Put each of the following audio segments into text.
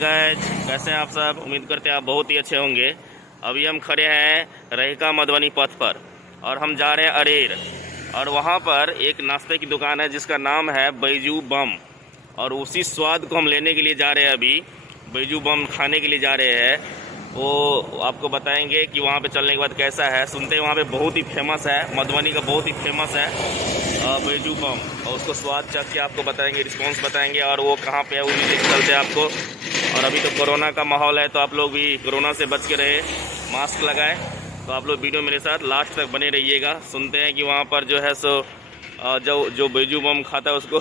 Guys, कैसे हैं आप सब। उम्मीद करते हैं आप बहुत ही अच्छे होंगे। अभी हम खड़े हैं रहिका मधुबनी पथ पर और हम जा रहे हैं अरेर। और वहाँ पर एक नाश्ते की दुकान है जिसका नाम है बैजू बम, और उसी स्वाद को हम लेने के लिए जा रहे हैं। अभी बैजू बम खाने के लिए जा रहे हैं। वो आपको बताएंगे कि वहाँ पे चलने के बाद कैसा है। सुनते हैं वहाँ पे बहुत ही फेमस है, मधुबनी का बहुत ही फेमस है बैजू बम, और उसको स्वाद चख के आपको बताएंगे, रिस्पांस बताएंगे और वो कहाँ पे है वो भी चलते हैं आपको। और अभी तो कोरोना का माहौल है, तो आप लोग भी कोरोना से बच के रहे, मास्क लगाएं। तो आप लोग वीडियो मेरे साथ लास्ट तक बने रहिएगा। सुनते हैं कि वहाँ पर जो है सो जो बैजू बम खाता है उसको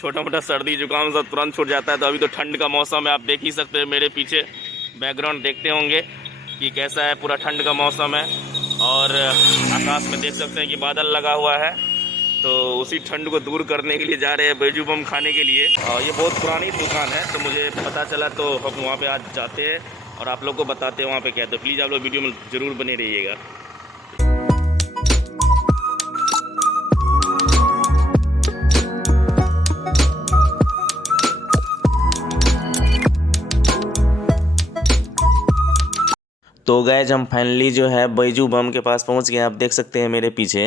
छोटा मोटा सर्दी जुकाम सब तुरंत छूट जाता है। तो अभी तो ठंड का मौसम है, आप देख ही सकते हैं, मेरे पीछे बैकग्राउंड देखते होंगे कि कैसा है, पूरा ठंड का मौसम है। और आकाश में देख सकते हैं कि बादल लगा हुआ है। तो उसी ठंड को दूर करने के लिए जा रहे हैं बैजू बम खाने के लिए। ये बहुत पुरानी दुकान है, तो मुझे पता चला, तो हम वहाँ पे आज जाते हैं और आप लोग को बताते हैं वहाँ पे क्या है। तो प्लीज़ आप लोग वीडियो में ज़रूर बने रहिएगा। तो गाइस, हम फाइनली जो है बैजू बम के पास पहुंच गए। आप देख सकते हैं मेरे पीछे।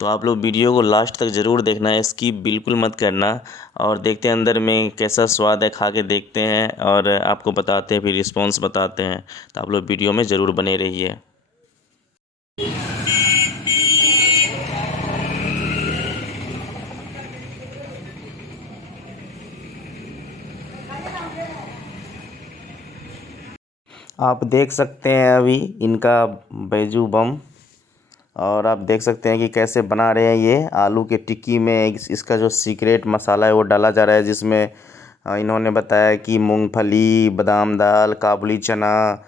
तो आप लोग वीडियो को लास्ट तक ज़रूर देखना है, स्किप बिल्कुल मत करना। और देखते हैं अंदर में कैसा स्वाद है, खा के देखते हैं और आपको बताते हैं, फिर रिस्पांस बताते हैं। तो आप लोग वीडियो में ज़रूर बने रहिए। आप देख सकते हैं अभी इनका बैजू बम, और आप देख सकते हैं कि कैसे बना रहे हैं। ये आलू के टिक्की में इसका जो सीक्रेट मसाला है वो डाला जा रहा है, जिसमें इन्होंने बताया कि मूंगफली, बादाम दाल, काबुली चना,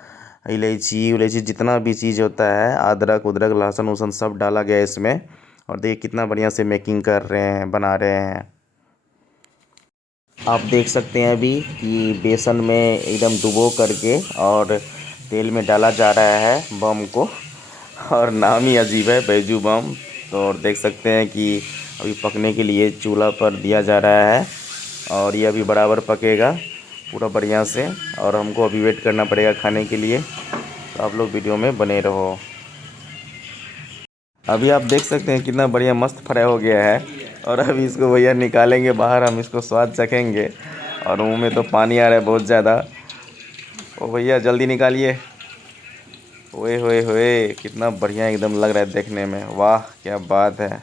इलायची उलायची, जितना भी चीज़ होता है, अदरक उदरक लहसुन वहसुन सब डाला गया है इसमें। और देखिए कितना बढ़िया से मेकिंग कर रहे हैं, बना रहे हैं। आप देख सकते हैं अभी कि बेसन में एकदम डुबो करके और तेल में डाला जा रहा है बम को, और नाम ही अजीब है, बैजू बम। तो और देख सकते हैं कि अभी पकने के लिए चूल्हा पर दिया जा रहा है, और ये अभी बराबर पकेगा पूरा बढ़िया से, और हमको अभी वेट करना पड़ेगा खाने के लिए। तो आप लोग वीडियो में बने रहो। अभी आप देख सकते हैं कितना बढ़िया मस्त फ्राई हो गया है, और अभी इसको भैया निकालेंगे बाहर, हम इसको स्वाद चखेंगे। और मुंह में तो पानी आ रहा है बहुत ज़्यादा। ओ भैया जल्दी निकालिए। ओए होए होए, कितना बढ़िया एकदम लग रहा है देखने में, वाह क्या बात है।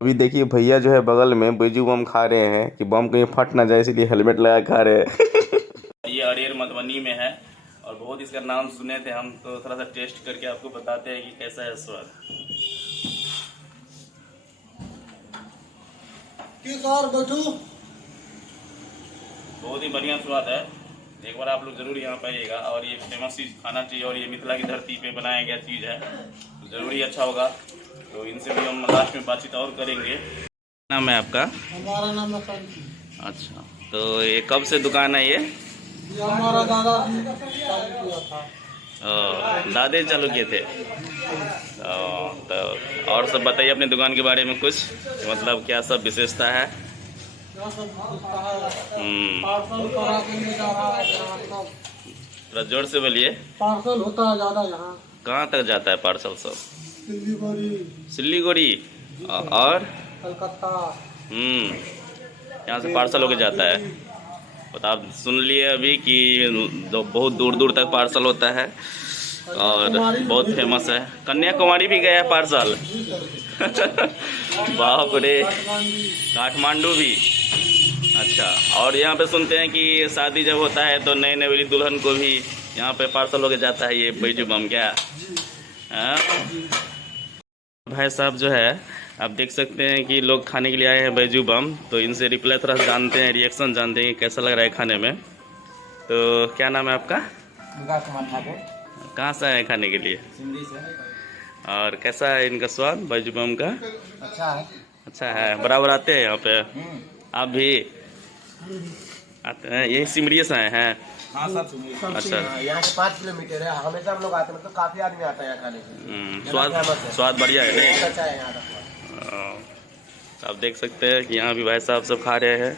अभी देखिए भैया जो है बगल में बैजू बम खा रहे हैं कि बम कहीं फट ना जाए, इसलिए हेलमेट लगा खा रहे हैं। ये अरेर मधुबनी में है, और बहुत इसका नाम सुने थे हम, तो थोड़ा सा टेस्ट करके आपको बताते हैं कि कैसा है स्वाद। बहुत ही बढ़िया स्वाद है। एक बार आप लोग जरूर यहाँ पे आइएगा, और ये फेमस चीज़ खाना चाहिए, और ये मिथिला की धरती पे बनाया गया चीज़ है, तो ज़रूर ही अच्छा होगा। तो इनसे भी हम लास्ट में बातचीत और करेंगे। नाम है आपका? हमारा नाम है। अच्छा, तो ये कब से दुकान है ये? हमारा दादा चालू किया था। दादे चालू किए थे। तो और सब बताइए अपनी दुकान के बारे में कुछ, मतलब क्या सब विशेषता है? क्या सब विशेषता है? पार्सल करा के ले जा रहा है यहाँ सब। थोड़ा जोर से बोलिए। पार्सल होता है ज़्यादा यहाँ। कहाँ तक जाता है पार्सल सब? सिल्लीगुड़ी, सिल्लीगुड़ी और कलकत्ता। यहाँ से पार्सल होके जाता है। तो आप सुन लिए अभी कि बहुत दूर दूर तक पार्सल होता है, और बहुत फेमस है। कन्याकुमारी भी गया है पार्सल। बाप रे, काठमांडू भी। अच्छा, और यहाँ पे सुनते हैं कि शादी जब होता है तो नए नवेली दुल्हन को भी यहाँ पे पार्सल होके जाता है ये बैजू बम, क्या? हाँ भाई साहब जो है, आप देख सकते हैं कि लोग खाने के लिए आए हैं बैजू बम। तो इनसे रिप्लाई थोड़ा जानते हैं, रिएक्शन जानते हैं कैसा लग रहा है खाने में। तो क्या नाम है आपका? विकास कुमार ठाकुर। कहाँ से आए खाने के लिए? सिंधी से। और कैसा है इनका स्वाद बैजू बम का? अच्छा है। अच्छा है। बराबर आते हैं यहाँ पे? आप भी आते हैं? यही सिमरिया से आए हैं? हाँ सब। अच्छा, यहाँ से 5 किलोमीटर है, हमेशा हम लोग आते हैं, मतलब काफी आदमी आता है यहाँ खाने के लिए। स्वाद बढ़िया है नहीं? अच्छा है यहाँ का। तो आप देख सकते हैं कि यहाँ भी भाई साहब सब खा रहे हैं।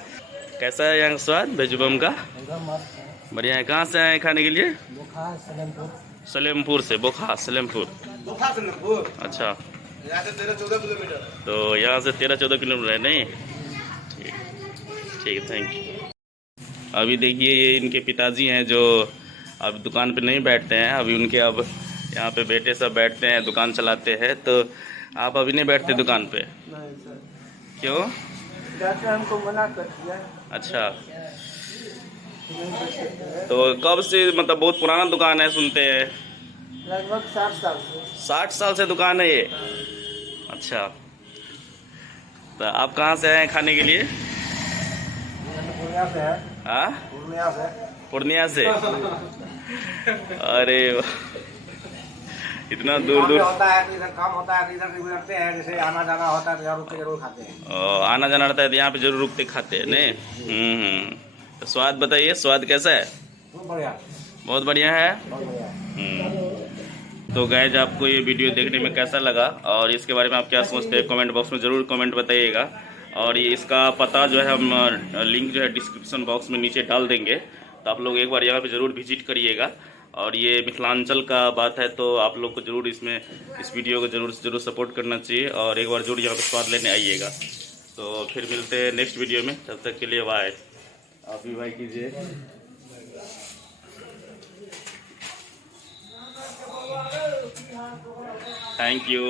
कैसा है यहाँ का स्वाद वेजुबम का? एकदम मस्त है। बढ़िया है। कहाँ से आए हैं खाने के लिए? बुखार सलेमपुर। सलेमपुर से। बोखा सलेमपुर। अच्छा, यहाँ से 13-14 किलोमीटर। तो यहाँ से 13-14 किलोमीटर है नहीं? ठीक, ठीक है, थैंक यू। अभी देखिए ये इनके पिताजी हैं जो अब दुकान पे नहीं बैठते हैं। अभी उनके अब यहाँ पे बेटे सब बैठते हैं, दुकान चलाते हैं। तो आप अभी नहीं बैठते दुकान पे? नहीं सर, क्यों? डॉक्टर हमको मना कर दिया। अच्छा, नहीं कर सकते हैं। तो कब से, मतलब बहुत पुराना दुकान है सुनते हैं? लगभग 60 साल से। 60 साल से दुकान है ये? अच्छा, तो आप कहाँ से आए हैं खाने के लिए? पूर्णिया से है। हाँ, पूर्णिया से। पूर्णिया से। अरे वाह, इतना दूर दूर होता है तो इधर काम होता है तो इधर से गुजरते हैं, जैसे आना जाना होता है तो यहाँ रुक के जरूर खाते हैं। आना जाना रहता है तो यहाँ पे जरूर रुकते खाते हैं नहीं? तो स्वाद बताइए, स्वाद कैसा है? बहुत बढ़िया, बहुत बढ़िया है। बहुत बढ़िया। तो गाइज आपको ये वीडियो देखने में कैसा लगा और इसके बारे में आप क्या सोचते हैं कमेंट बॉक्स में ज़रूर कमेंट बताइएगा। और ये इसका पता जो है हम लिंक जो है डिस्क्रिप्शन बॉक्स में नीचे डाल देंगे, तो आप लोग एक बार यहाँ पे ज़रूर विजिट करिएगा। और ये मिथिलांचल का बात है तो आप लोग को ज़रूर इसमें इस वीडियो को ज़रूर सपोर्ट करना चाहिए और एक बार ज़रूर यहाँ पे स्वाद लेने आइएगा। तो फिर मिलते हैं नेक्स्ट वीडियो में, तब तक के लिए बाय। आप भी बाय कीजिए। Thank you.